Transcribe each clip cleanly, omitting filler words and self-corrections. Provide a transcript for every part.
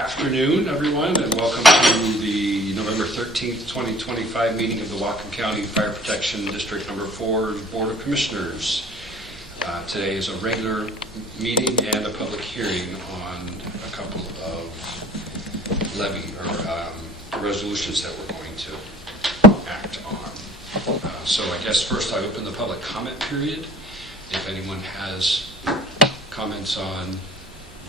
afternoon, everyone, and welcome to the November 13th, 2025 meeting of the Whatcom County Fire Protection District Number 4 Board of Commissioners. Today is a regular meeting and a public hearing on a couple of levy or resolutions that we're going to act on. So I guess first I open the public comment period. If anyone has comments on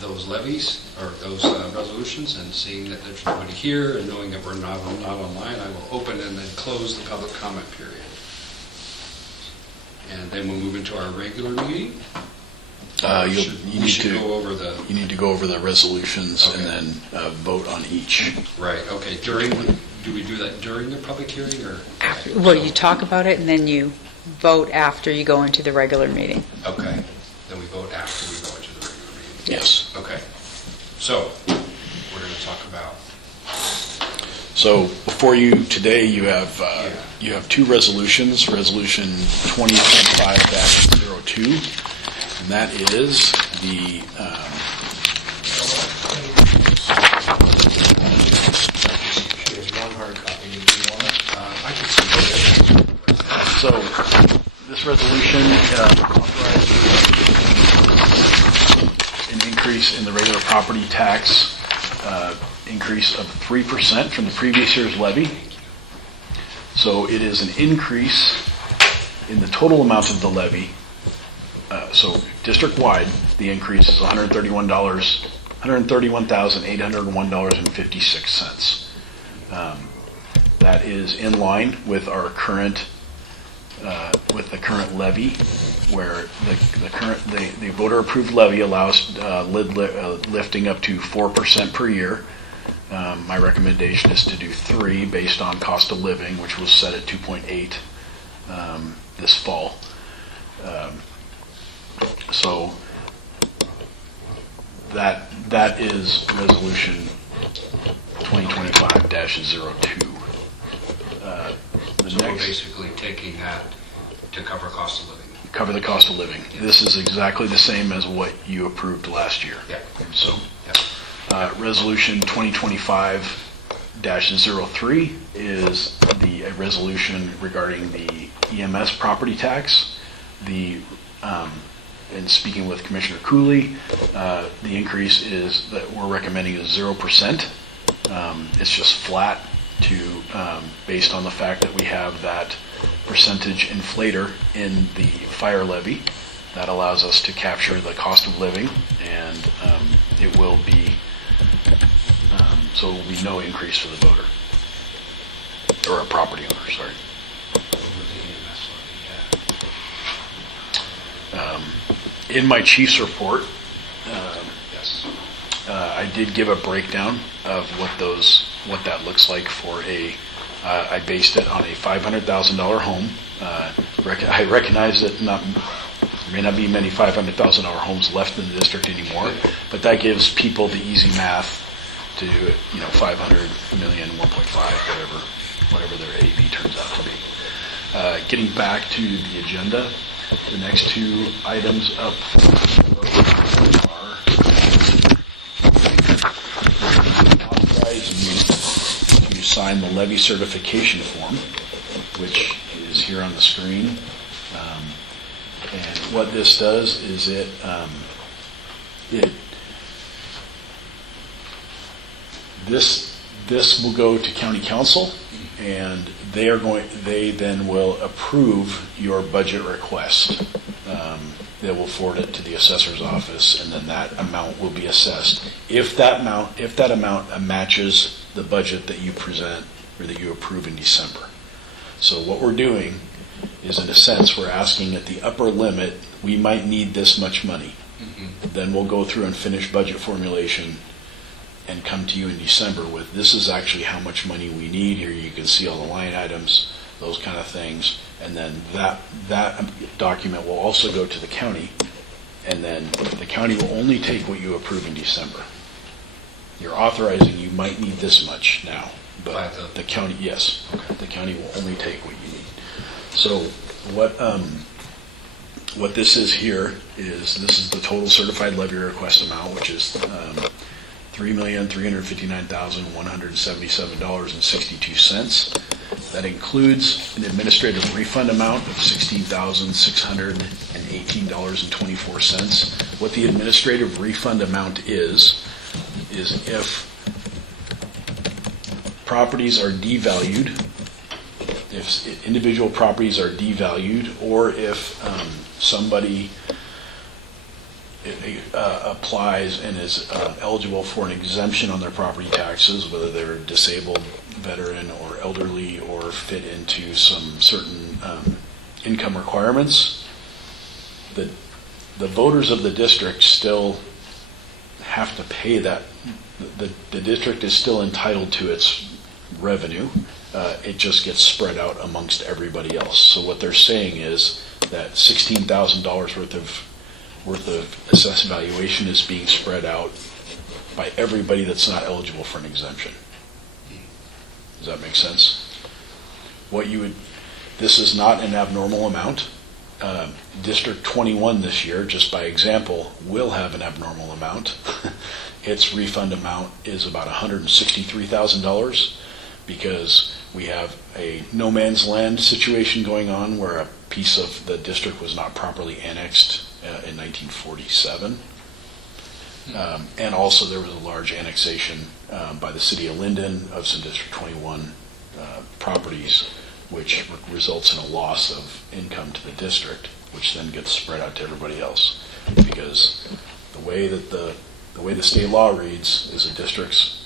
those levies or those resolutions, and seeing that there's nobody here and knowing that we're not online, I will open and then close the public comment period. And then we'll move into our regular meeting. You need to go over the resolutions, okay, and then vote on each. Right. Okay. Do we do that during the public hearing or after? Well, you talk about it and then you vote after you go into the regular meeting. Okay. Then we vote after we go into the regular meeting. Yes. Okay. So we're going to talk about. So before you today, you have two resolutions. Resolution 2025-02, and that is the. So this resolution authorizes an increase in the regular property tax, increase of 3% from the previous year's levy. So it is an increase in the total amount of the levy. So district-wide, the increase is $131,801.56. That is in line with our current the current levy, where the voter-approved levy allows lifting up to 4% per year. My recommendation is to do 3 based on cost of living, which was set at 2.8 this fall. So that is resolution 2025-02. So we're basically taking that to cover cost of living. Cover the cost of living. Yeah. This is exactly the same as what you approved last year. Yeah. So, resolution 2025-03 is the resolution regarding the EMS property tax. And speaking with Commissioner Cooley, the increase is that we're recommending is 0%. It's just flat based on the fact that we have that percentage inflator in the fire levy that allows us to capture the cost of living, and it will be so it will be no increase for the voter or a property owner. Sorry. In my chief's report, I did give a breakdown of what that looks like for I based it on a $500,000 home. I recognize that there may not be many $500,000 homes left in the district anymore, but that gives people the easy math to do it, 500 million, 1.5, whatever their AV turns out to be. Getting back to the agenda, the next two items up are authorizing you to sign the levy certification form, which is here on the screen. And what this does is this will go to county council, and they then will approve your budget request. They will forward it to the assessor's office, and then that amount will be assessed. If that amount matches the budget that you present or that you approve in December. So what we're doing is, in a sense, we're asking at the upper limit, we might need this much money. Mm-hmm. Then we'll go through and finish budget formulation and come to you in December with, this is actually how much money we need. Here you can see all the line items, those kind of things. And then that document will also go to the county, and then the county will only take what you approve in December. You're authorizing you might need this much now, but the county, yes, the county will only take what you need. So what this is here is, this is the total certified levy request amount, which is $3,359,177.62. That includes an administrative refund amount of $16,618.24. What the administrative refund amount is if properties are devalued, if individual properties are devalued, or if somebody applies and is eligible for an exemption on their property taxes, whether they're disabled, veteran, or elderly, or fit into some certain income requirements, the voters of the district still have to pay that. The district is still entitled to its revenue. It just gets spread out amongst everybody else. So what they're saying is that $16,000 worth of assessed valuation is being spread out by everybody that's not eligible for an exemption. Does that make sense? This is not an abnormal amount. District 21 this year, just by example, will have an abnormal amount. Its refund amount is about $163,000 because we have a no man's land situation going on where a piece of the district was not properly annexed in 1947. And also there was a large annexation by the city of Linden of some District 21 properties, which results in a loss of income to the district, which then gets spread out to everybody else. Because the way the state law reads is a district's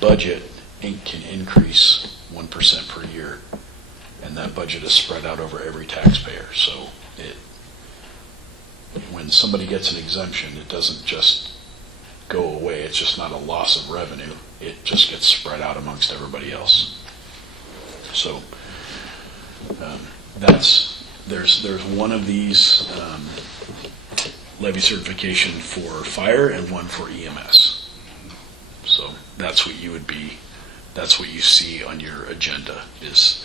budget can increase 1% per year, and that budget is spread out over every taxpayer. So when somebody gets an exemption, it doesn't just go away. It's just not a loss of revenue. It just gets spread out amongst everybody else. So there's one of these levy certification for fire and one for EMS. So that's what you see on your agenda is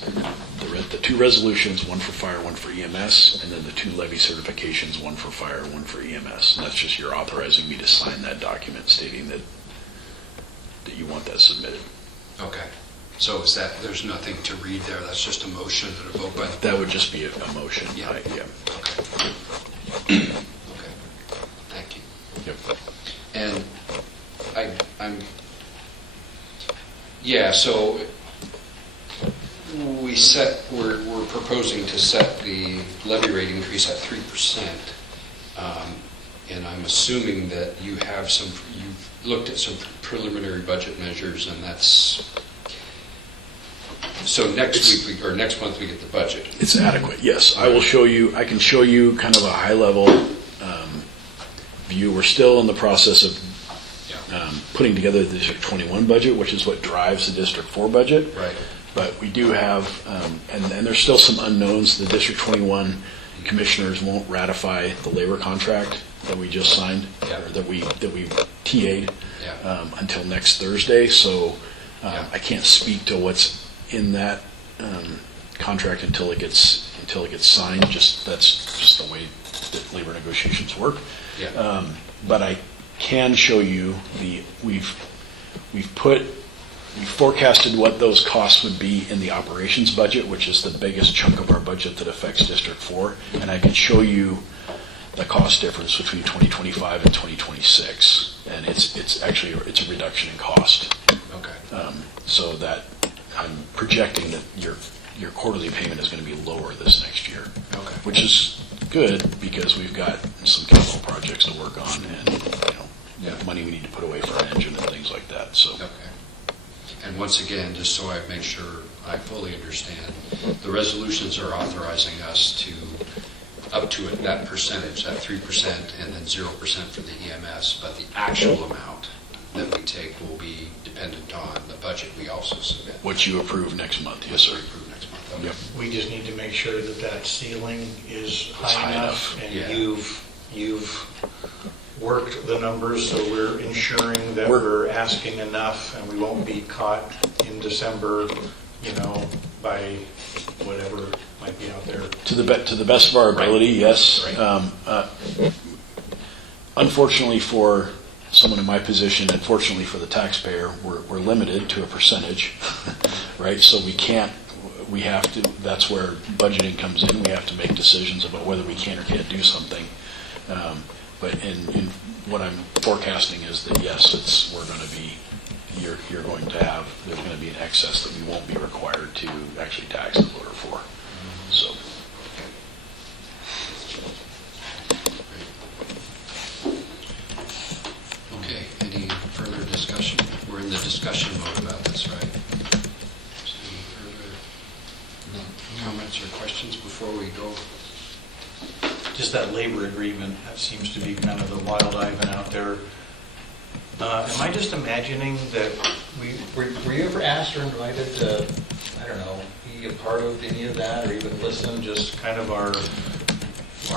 the two resolutions, one for fire, one for EMS, and then the two levy certifications, one for fire, one for EMS. And that's just you're authorizing me to sign that document stating that you want that submitted. Okay. So is that, there's nothing to read there, that's just a motion and a vote by the board? That would just be a motion. Yeah. Yeah. Okay. Okay. Thank you. Yep. And so we're proposing to set the levy rate increase at 3%. And I'm assuming that you've looked at some preliminary budget measures, and that's, so next month we get the budget. It's adequate, yes. I can show you kind of a high level view. We're still in the process of putting together the District 21 budget, which is what drives the District 4 budget. Right. But we do have, and there's still some unknowns. The District 21 commissioners won't ratify the labor contract that we just signed, or that we TA'd until next Thursday. So I can't speak to what's in that contract until it gets signed. That's just the way that labor negotiations work. Yeah. But I can show you we've forecasted what those costs would be in the operations budget, which is the biggest chunk of our budget that affects District 4, and I can show you the cost difference between 2025 and 2026, and it's actually a reduction in cost. Okay. So that I'm projecting that your quarterly payment is going to be lower this next year. Okay. Which is good because we've got some capital projects to work on and money we need to put away for our engine and things like that. So. Okay. And once again, just so I make sure I fully understand, the resolutions are authorizing us to up to that percentage, that 3%, and then 0% for the EMS, but the actual amount that we take will be dependent on the budget we also submit. What you approve next month, yes, sir. Approve next month. Okay. Yep. We just need to make sure that ceiling is high enough, and yeah. you've worked the numbers, so we're ensuring that we're asking enough, and we won't be caught in December, by whatever might be out there. To the best of our ability, yes. Right. Unfortunately for someone in my position, unfortunately for the taxpayer, we're limited to a percentage, right? So we have to, that's where budgeting comes in. We have to make decisions about whether we can or can't do something. But in what I'm forecasting is that yes, we're going to be, you're going to have, there's going to be an excess that we won't be required to actually tax the voter for. So. Okay, any further discussion? We're in the discussion mode about this, right? Is there any further comments or questions before we go? Just that labor agreement, that seems to be kind of the wild Ivan out there. Am I just imagining that were you ever asked or invited to, I don't know, be a part of any of that or even listen, just kind of our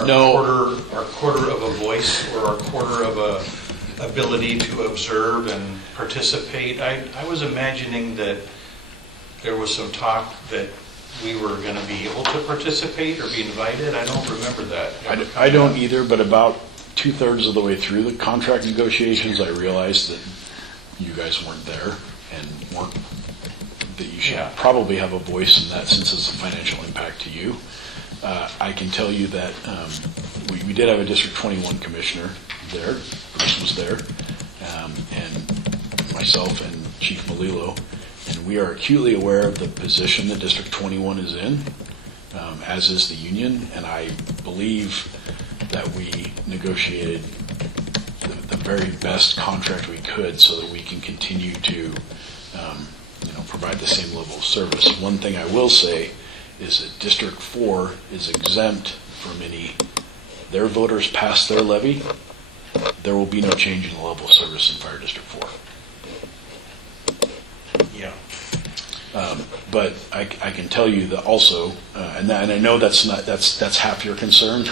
No. quarter of a voice or our quarter of a ability to observe and participate? I was imagining that there was some talk that we were going to be able to participate or be invited. I don't remember that. I don't either, but about 2/3 of the way through the contract negotiations, I realized that you guys weren't there and that you should probably have a voice in that since it's a financial impact to you. I can tell you that we did have a District 21 commissioner there. Bruce was there, and myself and Chief Malilo. And we are acutely aware of the position that District 21 is in, as is the union. And I believe that we negotiated the very best contract we could so that we can continue to provide the same level of service. One thing I will say is that District 4 is exempt from their voters pass their levy, there will be no change in the level of service in Fire District 4. Yeah. But I can tell you that also, and I know that's half your concern.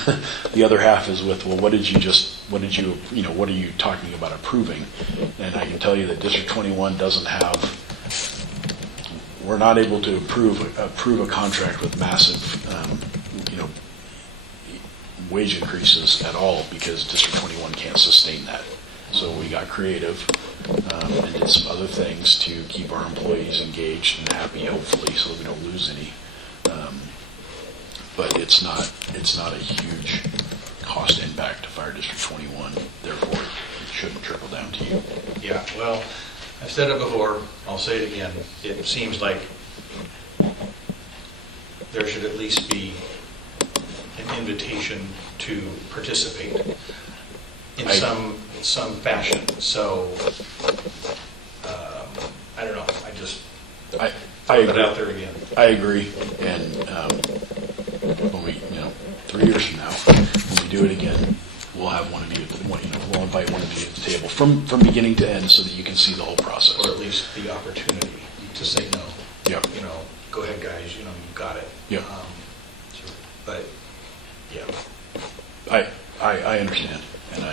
The other half is with, well, what are you talking about approving? And I can tell you that District 21 doesn't have. We're not able to approve a contract with massive, wage increases at all because District 21 can't sustain that. So we got creative and did some other things to keep our employees engaged and happy, hopefully, so that we don't lose any. But it's not a huge cost impact to Fire District 21. Therefore, it shouldn't trickle down to you. Yeah, well, I've said it before, I'll say it again. It seems like there should at least be an invitation to participate in some fashion. So, I don't know, I just I throw it agree. out there again. I agree, and when we, 3 years from now, when we do it again, we'll have one of you. We'll invite one of you at the table from beginning to end, so that you can see the whole process. Or at least the opportunity to say no. Yep. Go ahead, guys, you got it. Yep. But, yeah. I understand, and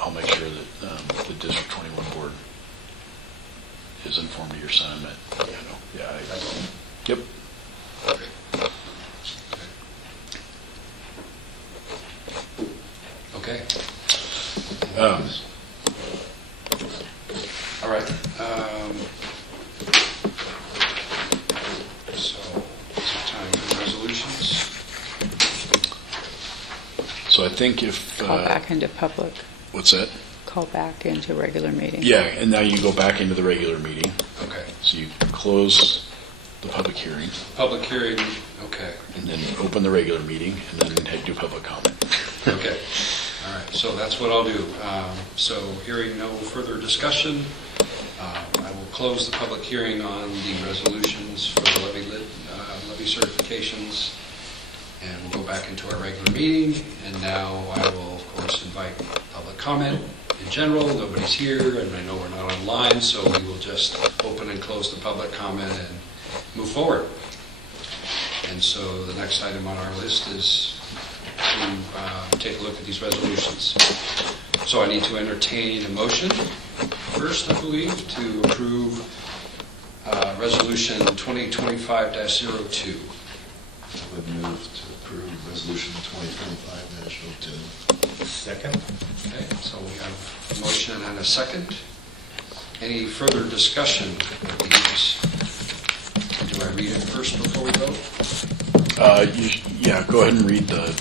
I'll make sure that the District 21 board is informed of your sentiment. Yep. Okay. Um, All right. So, is it time for resolutions? So I think if Call back into public, what's that? call back into regular meeting. Yeah, and now you go back into the regular meeting. Okay. So you close the public hearing, Public hearing, okay. and then open the regular meeting, and then do public comment. Okay. All right, so that's what I'll do. So hearing no further discussion, I will close the public hearing on the resolutions for the levy certifications, and we'll go back into our regular meeting. And now I will, of course, invite public comment in general. Nobody's here, and I know we're not online, so we will just open and close the public comment and move forward. And so the next item on our list is to take a look at these resolutions. So I need to entertain a motion first, I believe, to approve Resolution 2025-02. I would move to approve Resolution 2025-02. Second? Okay, so we have a motion and a second. Any further discussion of these? Do I read it first before we vote? Yeah, go ahead and read the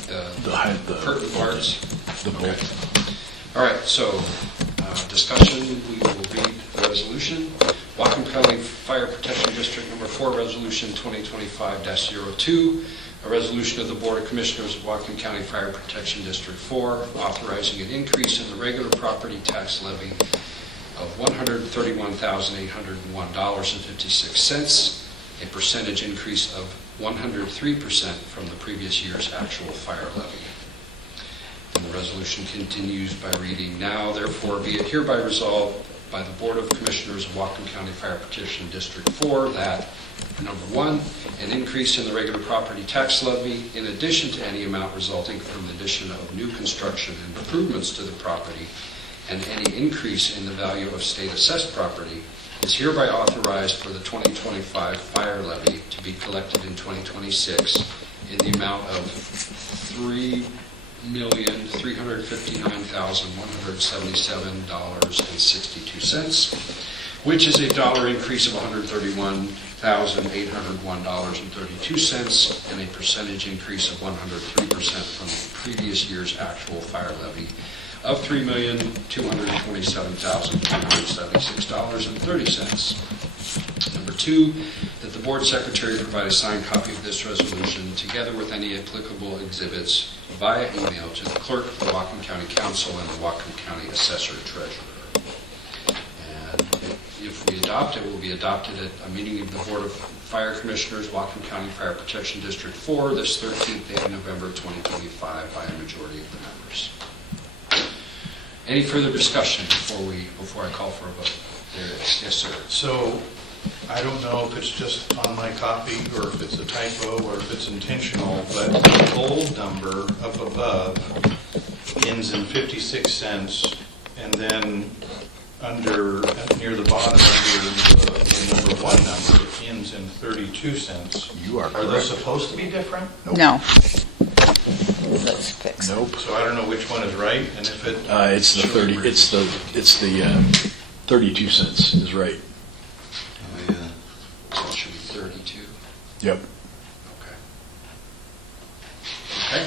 Pertinent parts? The bulk. Okay. All right, so discussion, we will read the resolution. Whatcom County Fire Protection District Number 4, Resolution 2025-02, a resolution of the Board of Commissioners of Whatcom County Fire Protection District 4, authorizing an increase in the regular property tax levy of $131,801.56, a percentage increase of 103% from the previous year's actual fire levy. And the resolution continues by reading, now therefore be it hereby resolved by the Board of Commissioners of Whatcom County Fire Protection District 4 that, number one, an increase in the regular property tax levy in addition to any amount resulting from the addition of new construction and improvements to the property and any increase in the value of state assessed property is hereby authorized for the 2025 fire levy to be collected in 2026 in the amount of $3,359,177.62, which is a dollar increase of $131,801.32 and a percentage increase of 103% from the previous year's actual fire levy of $3,227,276.30. Number two, that the board secretary provide a signed copy of this resolution together with any applicable exhibits via email to the clerk of the Whatcom County Council and the Whatcom County Assessor Treasurer. And if we adopt it, will be adopted at a meeting of the Board of Fire Commissioners, Whatcom County Fire Protection District 4, this 13th day of November 2025 by a majority of the members. Any further discussion before I call for a vote? There is. Yes, sir. So I don't know if it's just on my copy or if it's a typo or if it's intentional, but the bold number up above ends in 56 cents, and then near the bottom under the number one number ends in 32 cents. You are Are correct. those supposed to be different? No. Let's fix it. Nope. So I don't know which one is right, and if it... It's the 30. It's the 32 cents is right. Oh, yeah. So it should be 32. Yep. Okay. Okay.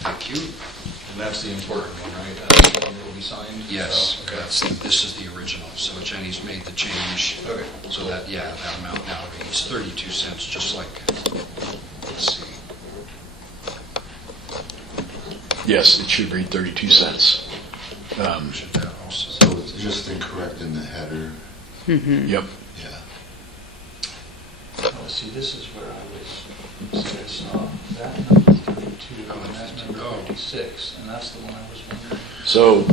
Thank you. And that's the important one, right? That's the one that will be signed? Yes, So, okay. this is the original. So Jenny's made the change. Okay. So that amount now reads 32 cents, just like, let's see. Yes, it should read 32 cents. Should that also? So it's just incorrect in the header. Yep. Yeah. Oh, see, this is where I saw that number 32 and that number 36, and that's the one I was wondering. So,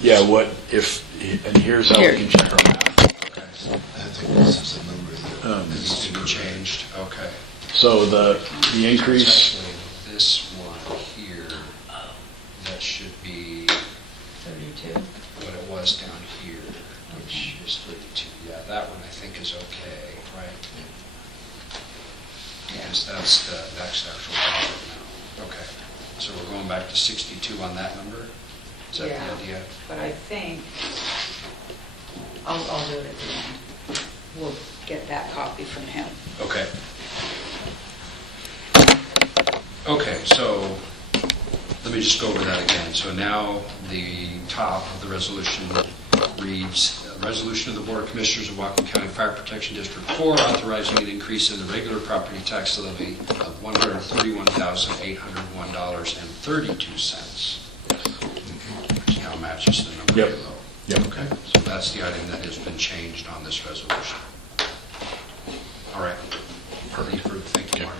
yeah, and here's how we can check our math. Okay. I think this is the number that Needs to be changed. Okay. So the increase, Actually, this one here, that should be 32. what it was down here, which is 32. Yeah, that one I think is okay, right? Because that's the next actual dollar now. Okay. So we're going back to 62 on that number? Is that the idea? But I think, I'll do it at the end. We'll get that copy from him. Okay. Okay, so let me just go over that again. So now the top of the resolution reads, resolution of the Board of Commissioners of Whatcom County Fire Protection District 4 authorizing an increase in the regular property tax levy of $131,801.32, which now matches the number Yep. below. Yep. Okay, so that's the item that has been changed on this resolution. All right. Any further, thank you, Mark.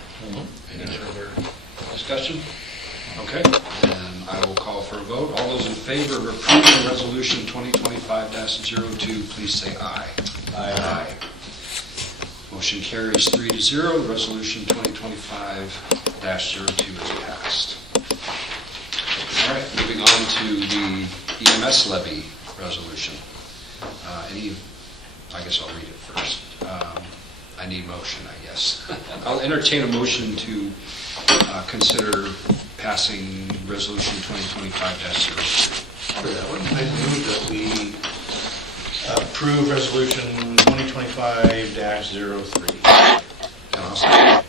Any further discussion? Okay, then I will call for a vote. All those in favor of approving Resolution 2025-02, please say aye. Aye. Motion carries 3-0. Resolution 2025-02 is passed. All right, moving on to the EMS levy resolution. I guess I'll read it first. I need motion, I guess. I'll entertain a motion to consider passing Resolution 2025-03. For that one, I move that we approve Resolution 2025-03. And I'll second.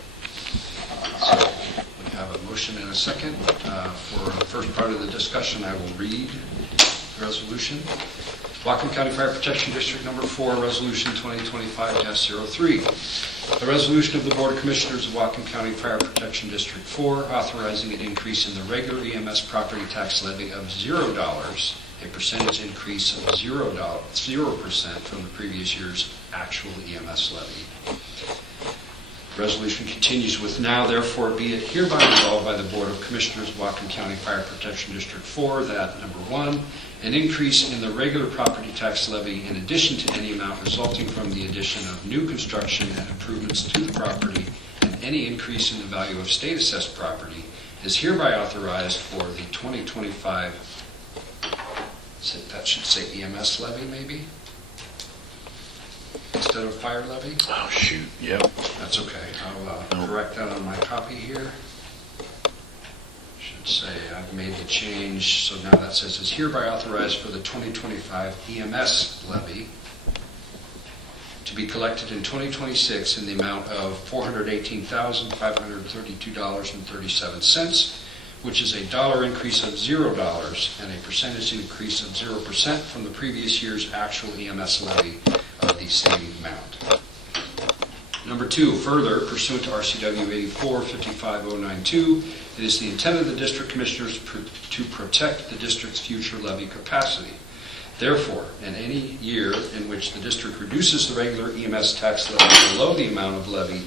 We have a motion and a second. For the first part of the discussion, I will read the resolution. Whatcom County Fire Protection District Number 4, Resolution 2025-03. A resolution of the Board of Commissioners of Whatcom County Fire Protection District 4 authorizing an increase in the regular EMS property tax levy of $0, a percentage increase of 0% from the previous year's actual EMS levy. Resolution continues with, now therefore be it hereby resolved by the Board of Commissioners of Whatcom County Fire Protection District 4 that, number 1, an increase in the regular property tax levy in addition to any amount resulting from the addition of new construction and improvements to the property and any increase in the value of state assessed property is hereby authorized for the 2025, that should say EMS levy maybe? Instead of fire levy? Oh, shoot, yep. That's okay. I'll correct that on my copy here. Should say I've made the change, so now that says is hereby authorized for the 2025 EMS levy to be collected in 2026 in the amount of $418,532.37, which is a dollar increase of $0 and a percentage increase of 0% from the previous year's actual EMS levy of the same amount. Number 2, further, pursuant to RCW 84-55092, it is the intent of the District Commissioners to protect the District's future levy capacity. Therefore, in any year in which the District reduces the regular EMS tax levy below the amount of levy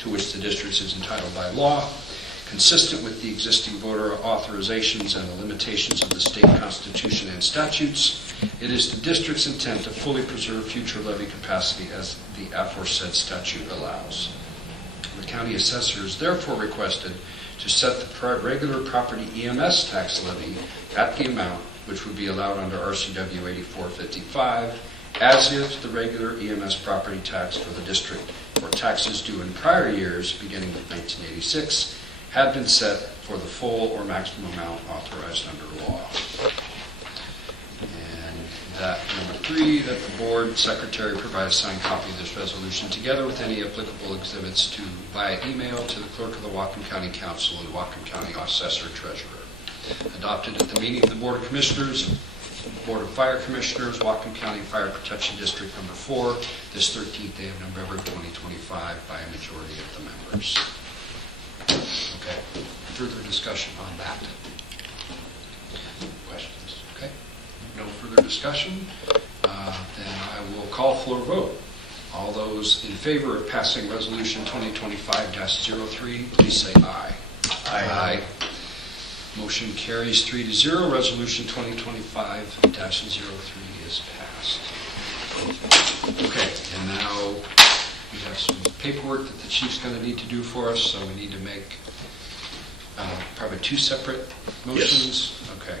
to which the District is entitled by law, consistent with the existing voter authorizations and the limitations of the state constitution and statutes, it is the District's intent to fully preserve future levy capacity as the aforesaid statute allows. The County Assessor is therefore requested to set the regular property EMS tax levy at the amount which would be allowed under RCW 84-55, as if the regular EMS property tax for the District for taxes due in prior years, beginning with 1986, had been set for the full or maximum amount authorized under law. And that, number 3, that the Board Secretary provide a signed copy of this resolution together with any applicable exhibits via email to the Clerk of the Whatcom County Council and Whatcom County Assessor Treasurer. Adopted at the meeting of the Board of Commissioners, Board of Fire Commissioners, Whatcom County Fire Protection District Number 4, this 13th day of November 2025 by a majority of the members. Okay. Further discussion on that? Questions? Okay. No further discussion. Then I will call for a vote. All those in favor of passing Resolution 2025-03, please say aye. Aye. Motion carries 3-0. Resolution 2025-03 is passed. Okay, and now we have some paperwork that the chief's going to need to do for us, so we need to make probably 2 separate motions. Yes. Okay,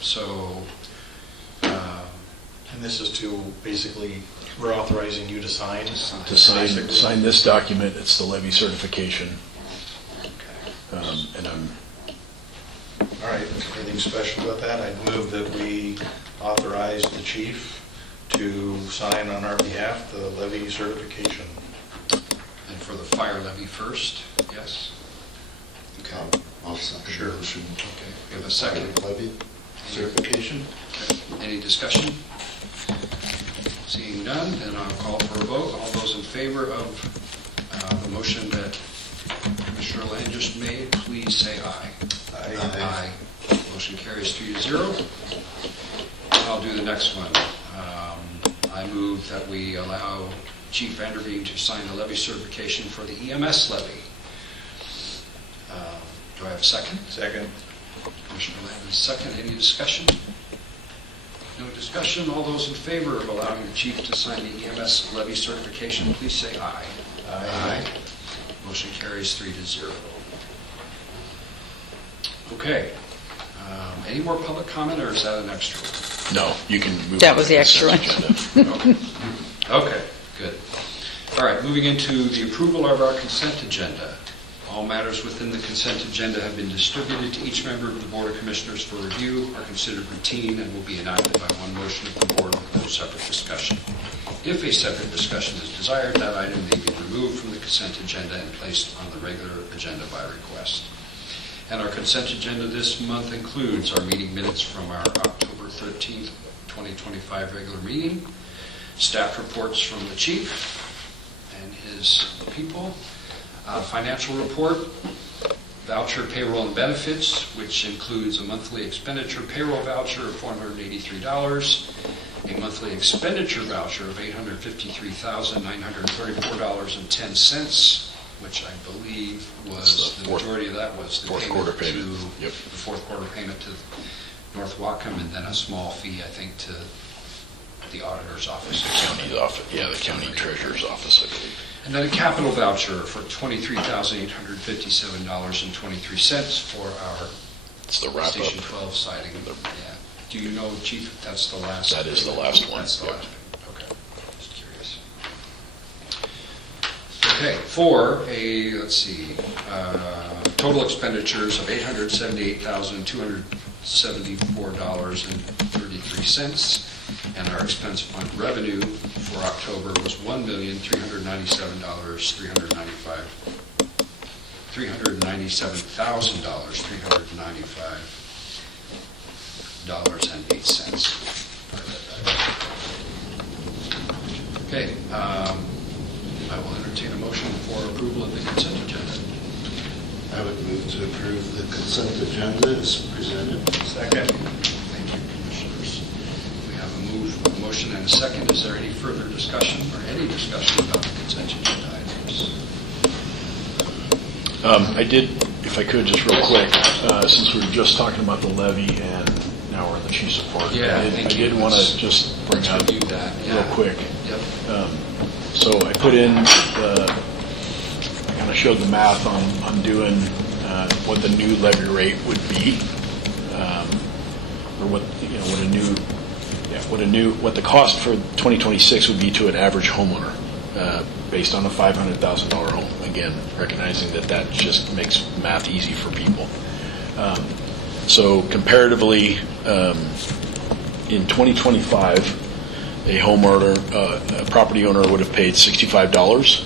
so And this is to basically, we're authorizing you to sign. To sign this document, it's the levy certification. okay. And I'm, All right, anything special about that? I'd move that we authorize the chief to sign on our behalf the levy certification. And for the fire levy first, yes? Okay. I'll second Sure. the motion. Okay, we have a second. Levy certification? Okay. Any discussion? Seeing none, then I'll call for a vote. All those in favor of the motion that Commissioner Land just made, please say aye. Aye. Motion carries 3-0. I'll do the next one. I move that we allow Chief Vanderveen to sign the levy certification for the EMS levy. Do I have a second? Second. Commissioner Land is second. Any discussion? No discussion. All those in favor of allowing the chief to sign the EMS levy certification, please say aye. Aye. Motion carries 3-0. Okay. Any more public comment, or is that an extra? no, you can move. That on was to the extra consent one. agenda. Okay, good. All right, moving into the approval of our consent agenda. All matters within the consent agenda have been distributed to each member of the Board of Commissioners for review, are considered routine, and will be enacted by one motion of the Board with no separate discussion. If a separate discussion is desired, that item may be removed from the consent agenda and placed on the regular agenda by request. And our consent agenda this month includes our meeting minutes from our October 13th, 2025 regular meeting, staff reports from the chief and his people, financial report, voucher payroll and benefits, which includes a monthly expenditure payroll voucher of $483, a monthly expenditure voucher of $853,934.10, which I believe was, the majority of that was the fourth quarter payment. the fourth quarter payment to North Whatcom, and then a small fee, I think, to the auditor's office. County's office, yeah, the county treasurer's office, I believe. And then a capital voucher for $23,857.23 for our It's the wrap Station up. 12 siding. Yeah. Do you know, Chief, if that's the last? That is the last one. That's the Yep. last one. Okay. Just curious. Okay, for a, let's see, total expenditures of $878,274.33, and our expense fund revenue for October was $397,395.08. Okay, I will entertain a motion for approval of the consent agenda. I would move to approve the consent agenda as presented. Second. Thank you, Commissioners. We have a motion and a second. Is there any further discussion or any discussion about the consent agenda items? I did, if I could, just real quick, since we were just talking about the levy and now we're in the chief's report. Yeah, I thank you. did want to just bring Let's up review that, yeah. real quick. Yep. So I put in I kind of showed the math on doing what the new levy rate would be, or what the cost for 2026 would be to an average homeowner, based on a $500,000 home. Again, recognizing that just makes math easy for people. So comparatively, in 2025. A homeowner, a property owner would have paid $65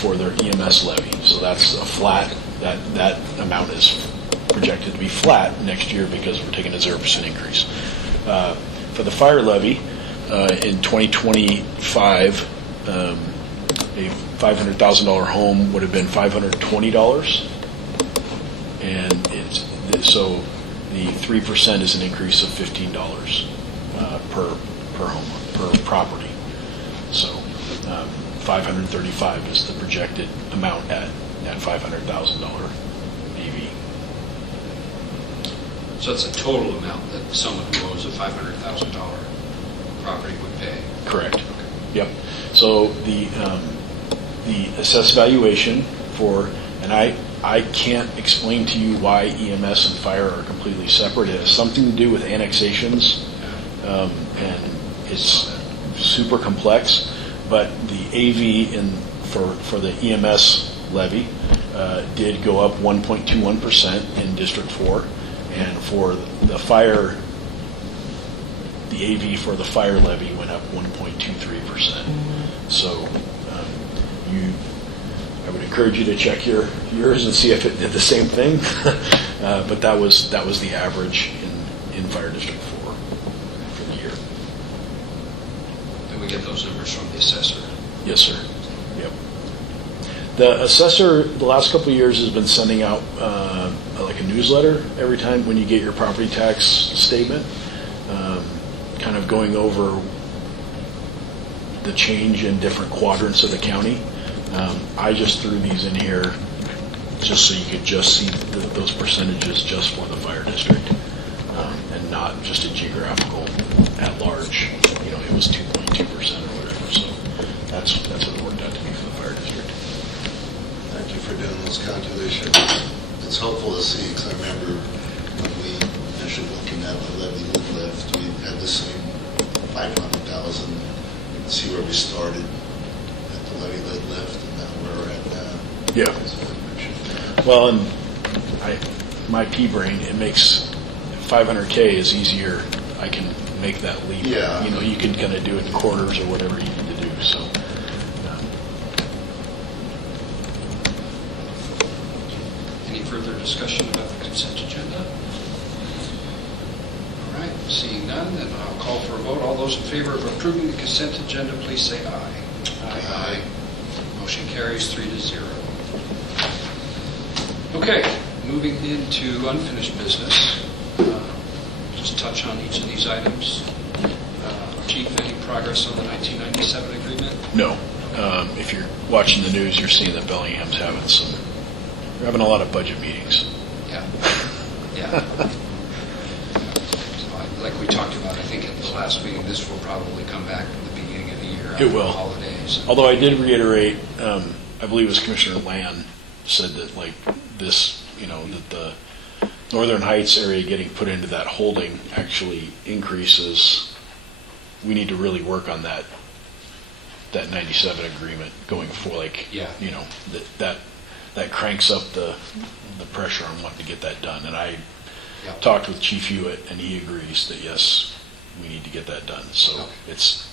for their EMS levy. So that's a flat, that amount is projected to be flat next year because we're taking a 0% increase. For the fire levy, in 2025, a $500,000 home would have been $520. And so the 3% is an increase of $15 per home, per property. So 535 is the projected amount at $500,000 AV. So it's a total amount that someone who owns a $500,000 property would pay? Correct. Yep. So the assessed valuation for, and I can't explain to you why EMS and fire are completely separate. It has something to do with annexations, and it's super complex, but the AV for the EMS levy did go up 1.21% in District 4, and for the fire, the AV for the fire levy went up 1.23%. So I would encourage you to check yours and see if it did the same thing, but that was the average in Fire District 4 for the year. And we get those numbers from the assessor? Yes, sir. Yep. The assessor, the last couple of years, has been sending out like a newsletter every time when you get your property tax statement, kind of going over the change in different quadrants of the county. I just threw these in here just so you could just see those percentages just for the fire district, and not just a geographical at large. You know, it was 2.2% or whatever. So that's what it worked out to be for the fire district. Thank you for doing those calculations. It's helpful to see, because I remember when we initially looking at the levy lift, we had the same 500,000. See where we started at the levy lift, and now where we're at now. Yeah. Well, and my pea brain, it makes 500K is easier. I can make that leap. Yeah. You know, you can kind of do it in quarters or whatever you need to do, so. Any further discussion about the consent agenda? All right, seeing none, then I'll call for a vote. All those in favor of approving the consent agenda, please say aye. Aye. Motion carries 3-0. Okay, moving into unfinished business. Just touch on each of these items. Chief, any progress on the 1997 agreement? No. If you're watching the news, you're seeing that Bellingham's they're having a lot of budget meetings. Yeah. Yeah. Like we talked about, I think at the last meeting, this will probably come back at the beginning of the year after It will. the holidays. Although I did reiterate, I believe it was Commissioner Land said that like this, you know, that the Northern Heights area getting put into that holding actually increases. We need to really work on that 97 agreement going forward. Like, Yeah. you know, that cranks up the pressure on wanting to get that done. And I Yeah. talked with Chief Hewitt, and he agrees that yes, we need to get that done. So Okay. it's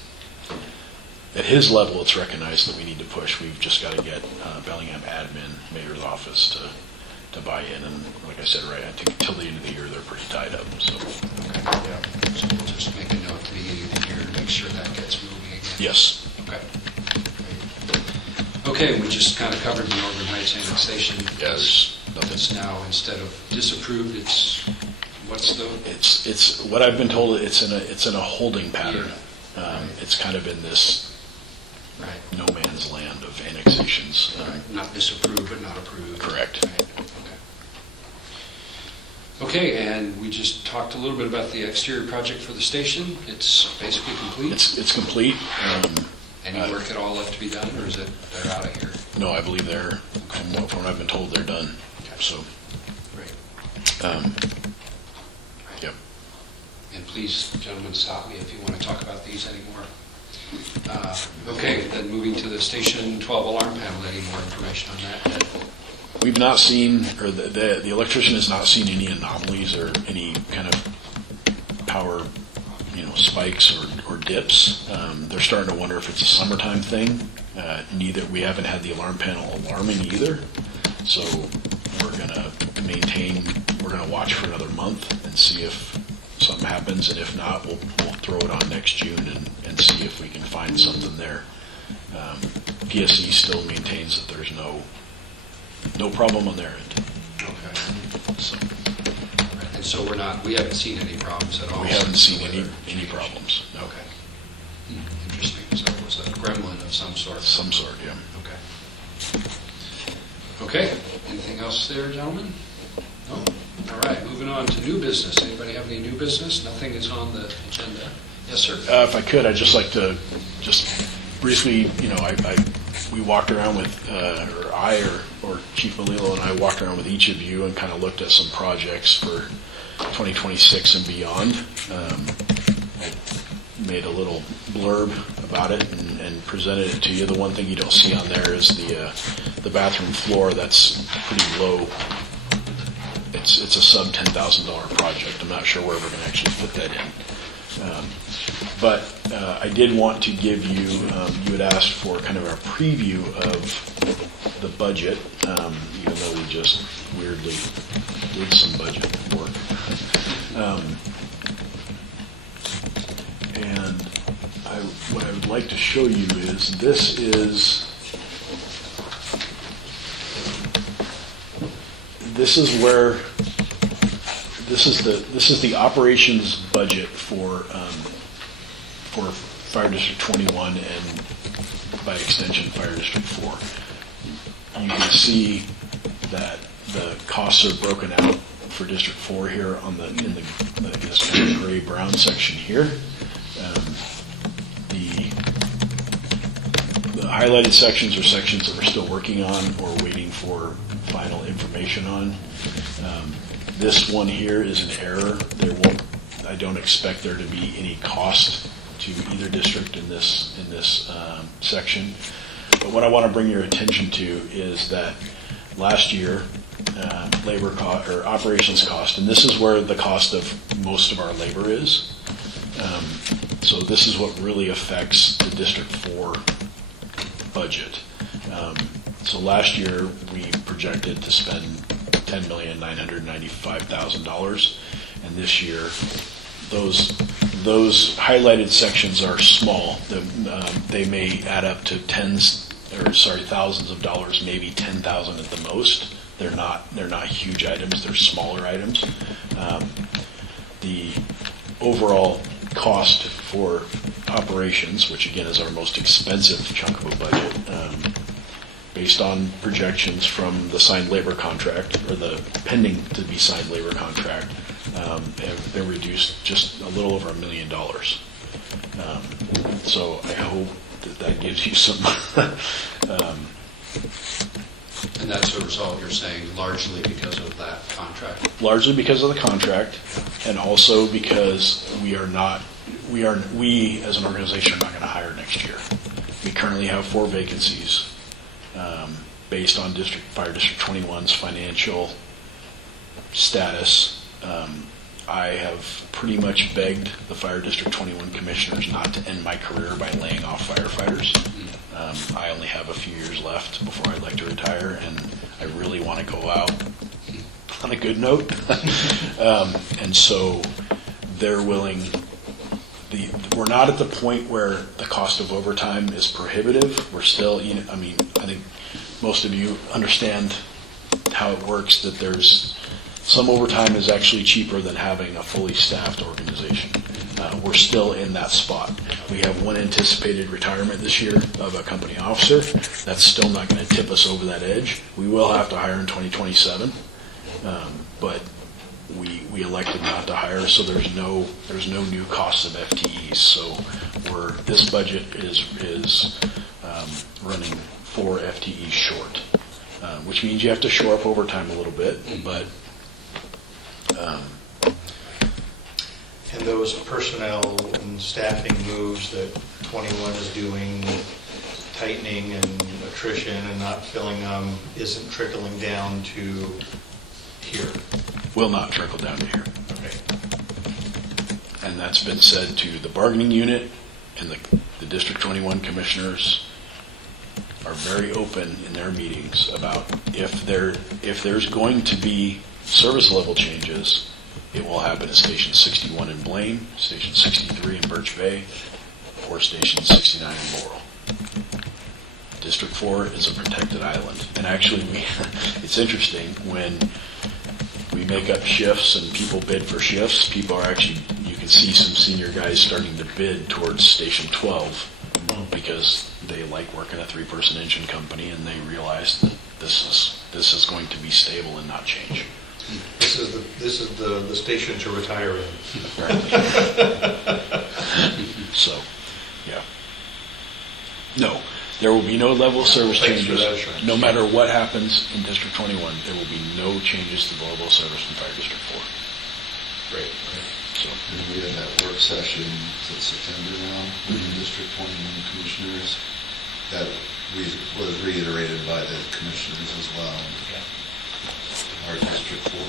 at his level, it's recognized that we need to push. We've just got to get Bellingham admin, mayor's office to buy in. And like I said, right, I think until the end of the year, they're pretty tied up. So Okay. Yeah. So we'll just make a note at the beginning of the year to make sure that gets moving again. yes, Okay. Okay, we just kind of covered the Northern Heights annexation. yes, It's now, instead of disapproved, what's the? it's what I've been told. It's in a holding pattern. Right. It's kind of in this Right. no man's land of annexations. Not disapproved, but not approved. Correct. Right. Okay, and we just talked a little bit about the exterior project for the station. It's basically complete? It's complete. Any work at all left to be done, or is it, they're out of here? No, I believe from what I've been told, they're done. So, Great. yep. And please, gentlemen, stop me if you want to talk about these anymore. Okay, then moving to the Station 12 alarm panel, any more information on that? We've not seen, or the electrician has not seen any anomalies or any kind of power, spikes or dips. They're starting to wonder if it's a summertime thing. We haven't had the alarm panel alarming either. So we're going to watch for another month and see if something happens. And if not, we'll throw it on next June and see if we can find something there. PSE still maintains that there's no problem on their end. Okay. So And so we haven't seen any problems at all? we haven't since seen the weather any changed? problems. No. Okay. Interesting. So it was a gremlin of some sort? Some sort, yeah. Okay. Okay. Anything else there, gentlemen? No? All right. Moving on to new business. Anybody have any new business? Nothing is on the agenda. Yes, sir. If I could, I'd just like to briefly, we walked around with, or Chief Malilo and I walked around with each of you and kind of looked at some projects for 2026 and beyond. I made a little blurb about it and presented it to you. The one thing you don't see on there is the bathroom floor. That's pretty low. It's a sub $10,000 project. I'm not sure where we're going to actually put that in. But I did want to give you, you had asked for kind of a preview of the budget, even though we just weirdly did some budget work. And what I would like to show you is this is the operations budget for Fire District 21 and by extension Fire District 4. You can see that the costs are broken out for District 4 here in the kind of gray brown section here. The highlighted sections are sections that we're still working on or waiting for final information on. This one here is an error. I don't expect there to be any cost to either district in this section. But what I want to bring your attention to is that last year, labor cost or operations cost, and this is where the cost of most of our labor is. So this is what really affects the District 4 budget. So last year, we projected to spend $10,995,000, and this year, those highlighted sections are small. They may add up to thousands of dollars, maybe 10,000 at the most. They're not huge items. They're smaller items. The overall cost for operations, which again is our most expensive chunk of a budget, based on projections from the signed labor contract or the pending to be signed labor contract, have been reduced just a little over $1 million. So I hope that gives you some. And that's a result, you're saying, largely because of that contract? Largely because of the contract, and also because we as an organization are not going to hire next year. We currently have 4 vacancies based on Fire District 21's financial status. I have pretty much begged the Fire District 21 commissioners not to end my career by laying off firefighters. I only have a few years left before I'd like to retire, and I really want to go out on a good note. And so they're willing. We're not at the point where the cost of overtime is prohibitive. We're still, I think most of you understand how it works, that there's some overtime is actually cheaper than having a fully staffed organization. We're still in that spot. We have one anticipated retirement this year of a company officer. That's still not going to tip us over that edge. We will have to hire in 2027, but we elected not to hire, so there's no new costs of FTEs. So this budget is running 4 FTEs short, which means you have to shore up overtime a little bit, but. And those personnel and staffing moves that 21 is doing, tightening and attrition and not filling them, isn't trickling down to here? Will not trickle down to here. Okay. And that's been said to the bargaining unit, and the District 21 commissioners are very open in their meetings about if there's going to be service level changes, it will happen at Station 61 in Blaine, Station 63 in Birch Bay, or Station 69 in Laurel. District 4 is a protected island. And actually, it's interesting, when we make up shifts and people bid for shifts, you can see some senior guys starting to bid towards Station 12 because they like working a 3-person engine company, and they realize that this is going to be stable and not change. This is the station to retire in. Right. So, yeah. No, there will be no level of service Thanks for changes. that assurance. No matter what happens in District 21, there will be no changes to the level of service in Fire District 4. Great. So, And we had that work session, is it September now, with the District 21 commissioners. That was reiterated by the commissioners as well. Our District 4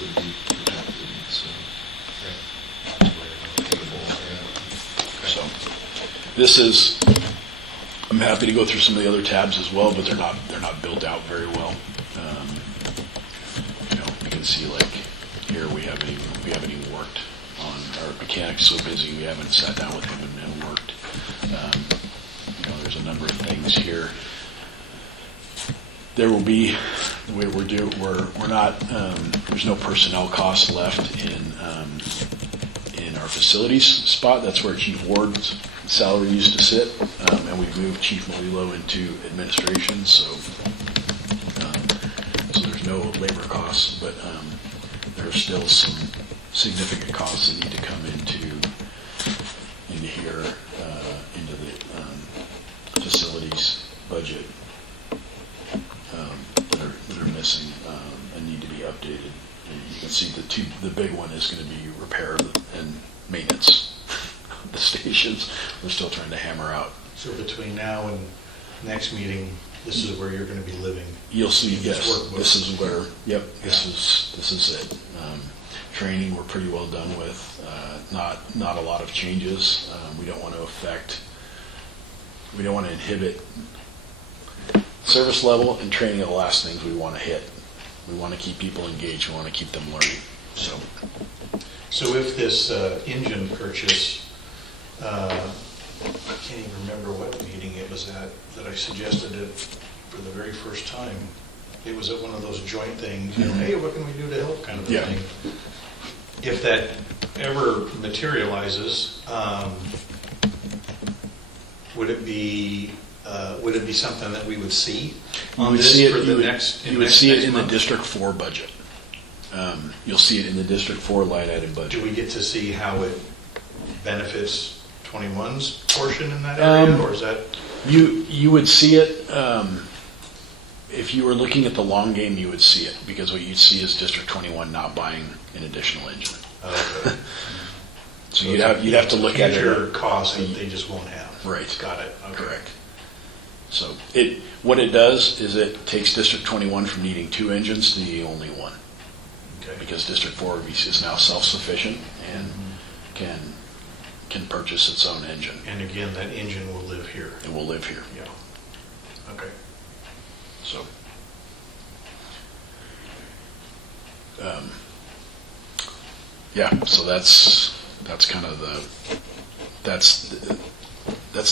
would be protected, so. so this is. I'm happy to go through some of the other tabs as well, but they're not built out very well. You can see, like here we haven't even worked on our mechanics. So busy we haven't sat down with them and worked. There's a number of things here. There will be, we're not, there's no personnel costs left in our facilities spot. That's where Chief Ward's salary used to sit, and we've moved Chief Malilo into administration, so there's no labor costs, but there are still some significant costs that need to come into here, into the facilities budget. That are missing and need to be updated. And you can see the big one is going to be repair and maintenance of the stations. We're still trying to hammer out. So between now and next meeting, this is where you're going to be living. You'll see, This yes, workbook. this is where, yep, this Yeah. is it. Training, we're pretty well done with. Not a lot of changes. We don't want to inhibit service level, and training are the last things we want to hit. We want to keep people engaged. We want to keep them learning. So if this engine purchase, I can't even remember what meeting it was at that I suggested it for the very first time. It was at one of those joint things, you know, hey, what can we do to help kind of a Yeah. thing. If that ever materializes, would it be something that we would see on this for the next? You would see it in the District 4 budget. You'll see it in the District 4 line item budget. Do we get to see how it benefits 21's portion in that area, or is that? You would see it, if you were looking at the long game, you would see it, because what you'd see is District 21 not buying an additional engine. Okay. So you'd have to look at future it. costs that they just won't have. Right. Got it. Okay. Correct. So what it does is it takes District 21 from needing 2 engines to the only one, Okay. because District 4 is now self-sufficient and can purchase its own engine. And again, that engine will live here. It will live here. Yeah. Okay. So, yeah. So that's kind of that's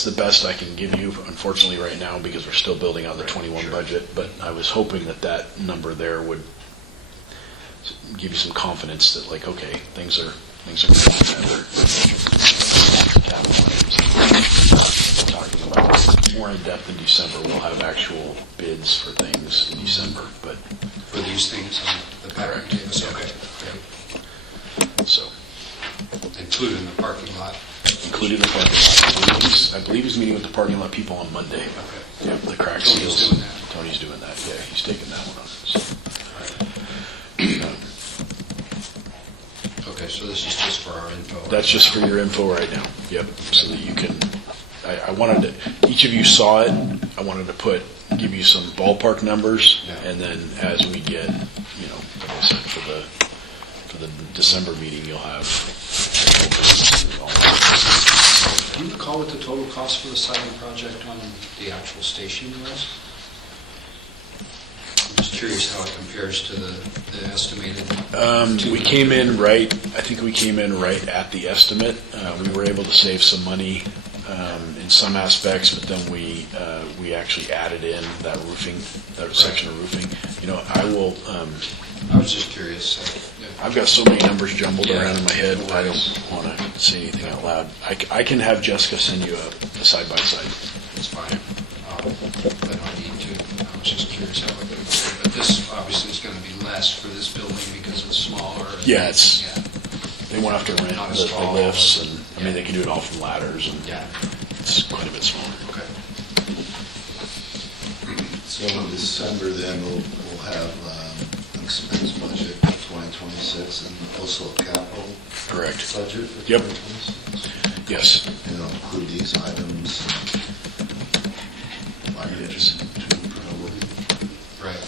the best I can give you, unfortunately, right now, because we're still building out the 21 Sure. budget. But I was hoping that number there would give you some confidence that, like, okay, things are getting better. Capital items. Talking about this more in depth in December. We'll have actual bids for things in December, but For these things on the back Correct. gave us, okay. so Including the parking lot. including the parking lot. I believe he's meeting with the parking lot people on Monday. Okay. Yeah, the crack Tony's seals. doing that. Tony's doing that. Yeah, he's taking that one on. So, Okay, so this is just for our info. that's just for your info right now. Yep. So that you can. I wanted to. Each of you saw it. I wanted to give you some ballpark numbers, Yeah. and then as we get, like I said, for the December meeting, you'll have. Do you recall what the total cost for the siding project on the actual station was? I'm just curious how it compares to the estimated. We came in right. I think we came in right at the estimate. We were able to save some money in some aspects, but then we actually added in that section of roofing. I will. I was just curious. I've got so many numbers jumbled Yeah. around in my head. I don't want to say anything out loud. I can have Jessica send you a side by side. It's fine. I don't need to. I was just curious how it would compare. But this obviously is going to be less for this building because it's smaller. Yeah, Yeah. they won't have to rent Not as the tall. lifts, and I mean Yeah. they can do it all from ladders, and Yeah. it's quite a bit smaller. Okay. So in December, then, we'll have an expense budget for 2026 and also a capital Correct. budget for Yep. 2026. Yes. And it'll include these items, line items, probably. Right.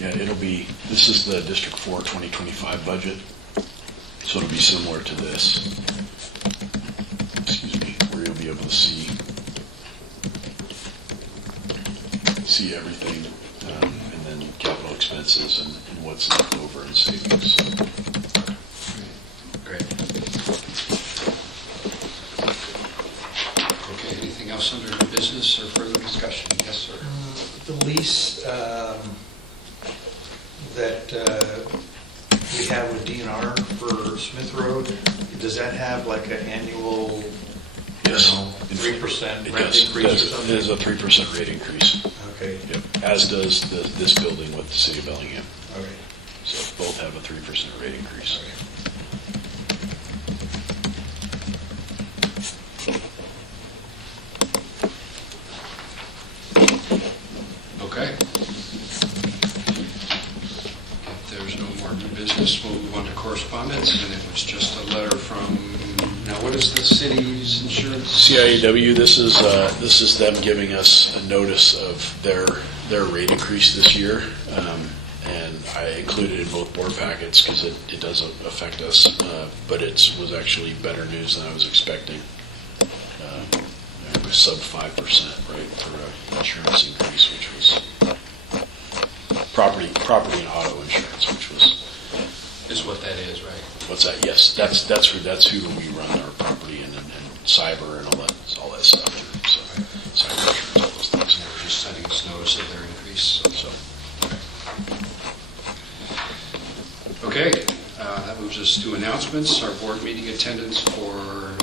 Yeah, this is the District 4 2025 budget, so it'll be similar to this. Excuse me, where you'll be able to see everything, and then capital expenses and what's left over in savings. So, Great. Okay, anything else under business or further discussion? Yes, sir. The lease that we have with DNR for Smith Road, does that have like an annual, yes, 3% it rent does. increase or something? It is a 3% rate increase. Okay. Yep. As does this building with the City of Bellingham. All right. So both have a 3% rate increase. Okay. If there's no more more new business. We'll move on to correspondence, and it was just a letter from, now what is the city's insurance? CIAW, this is them giving us a notice of their rate increase this year. And I included in both board packets because it does affect us, but it was actually better news than I was expecting. It was sub 5%, right, for an insurance increase, which was property and auto insurance, which was. Is what that is, right? What's that? Yes, that's who we run our property and cyber and all that stuff. So cyber insurance, all those things. And they were just sending us notice of their increase. So. Okay, that moves us to announcements. Our board meeting attendance for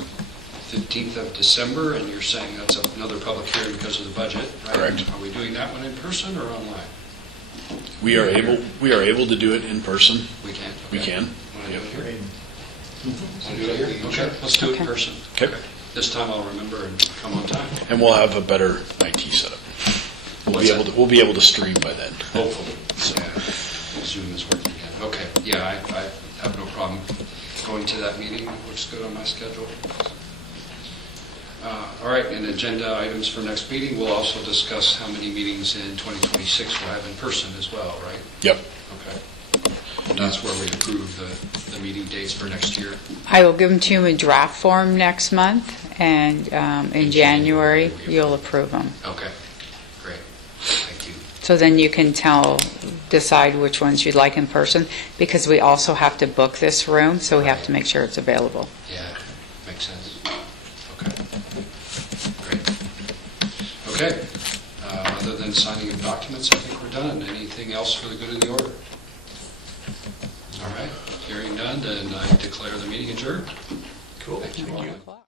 15th of December, and you're saying that's another public hearing because of the budget, right? Correct. Are we doing that one in person or online? We are able to do it in person. We can. We can. Want to do it here? Mm-hmm. Want to do it here? Okay, let's do it in person. Okay. This time I'll remember and come on time. And we'll have a better IT setup. We'll be able to stream by then. Hopefully. Yeah, Zoom is working again. Okay, yeah, I have no problem going to that meeting. It looks good on my schedule. All right, and agenda items for next meeting, we'll also discuss how many meetings in 2026 we'll have in person as well, right? Yep. Okay. And that's where we approve the meeting dates for next year. I will give them to you in draft form next month, and in January, you'll approve them. Okay, great. Thank you. So then you can decide which ones you'd like in person, because we also have to book this room, so we have to make sure it's available. Yeah, makes sense. Okay. Great. Okay. Other than signing of documents, I think we're done. Anything else for the good of the order? All right. Hearing none, then I declare the meeting adjourned. Cool. Thank you all.